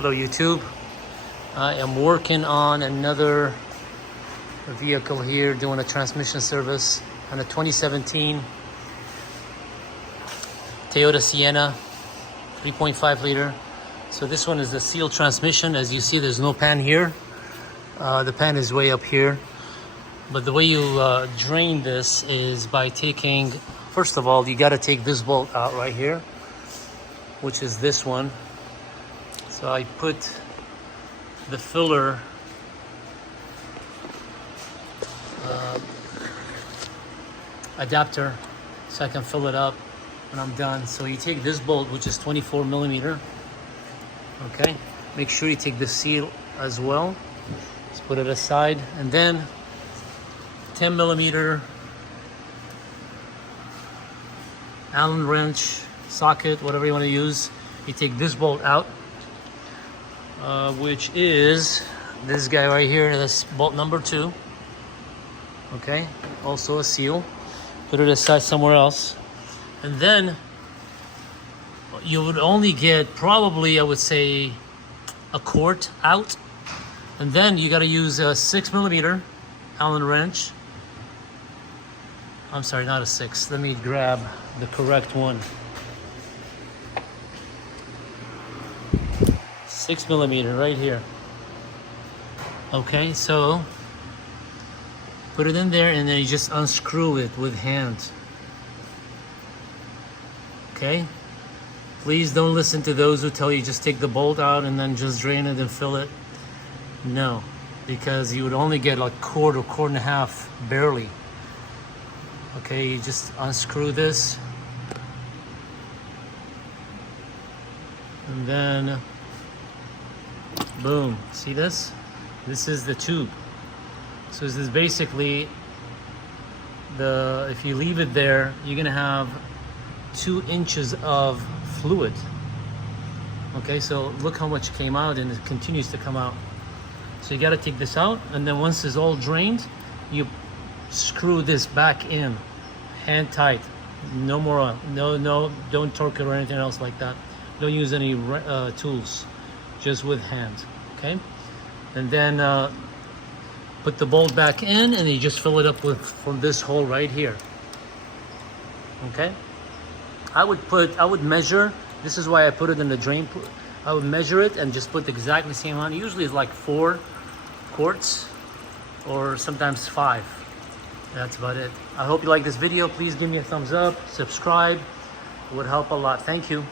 Hello YouTube. I am working on another vehicle here, doing a transmission service on a 2017 Toyota Sienna 3.5 liter. So this one is the sealed transmission. As you see, there's no pan here. The pan is way up here. But the way you drain this is by taking, first of all, you got to take this bolt out right here, which is this one. So I put the filler adapter so I can fill it up when I'm done. So you take this bolt, which is 24 millimeter. Okay, make sure you take the seal as well. Let's put it aside, and then 10 millimeter Allen wrench, socket, whatever you want to use. You take this bolt out, which is this guy right here. That's bolt number 2. Okay, also a seal. Put it aside somewhere else, and then you would only get probably, I would say, a quart out, and then you got to use a 6 millimeter Allen wrench. I'm sorry, not a 6. Let me grab the correct one. 6 millimeter right here. Okay, so put it in there, and then you just unscrew it with hand. Okay, please don't listen to those who tell you just take the bolt out and then just drain it and fill it. No, because you would only get like quart or quart and a half, barely. Okay, you just unscrew this, and then boom. See this? This is the tube. So this is basically if you leave it there, you're gonna have 2 inches of fluid. Okay, so look how much came out, and it continues to come out. So you got to take this out, and then once it's all drained, you screw this back in, hand tight. No more, no, don't torque it or anything else like that. Don't use any tools, just with hand. Okay, and then put the bolt back in, and you just fill it up from this hole right here. Okay, I would measure. This is why I put it in the drain. I would measure it and just put exactly the same amount. Usually it's like 4 quarts or sometimes 5. That's about it. I hope you like this video. Please give me a thumbs up, subscribe. It would help a lot. Thank you.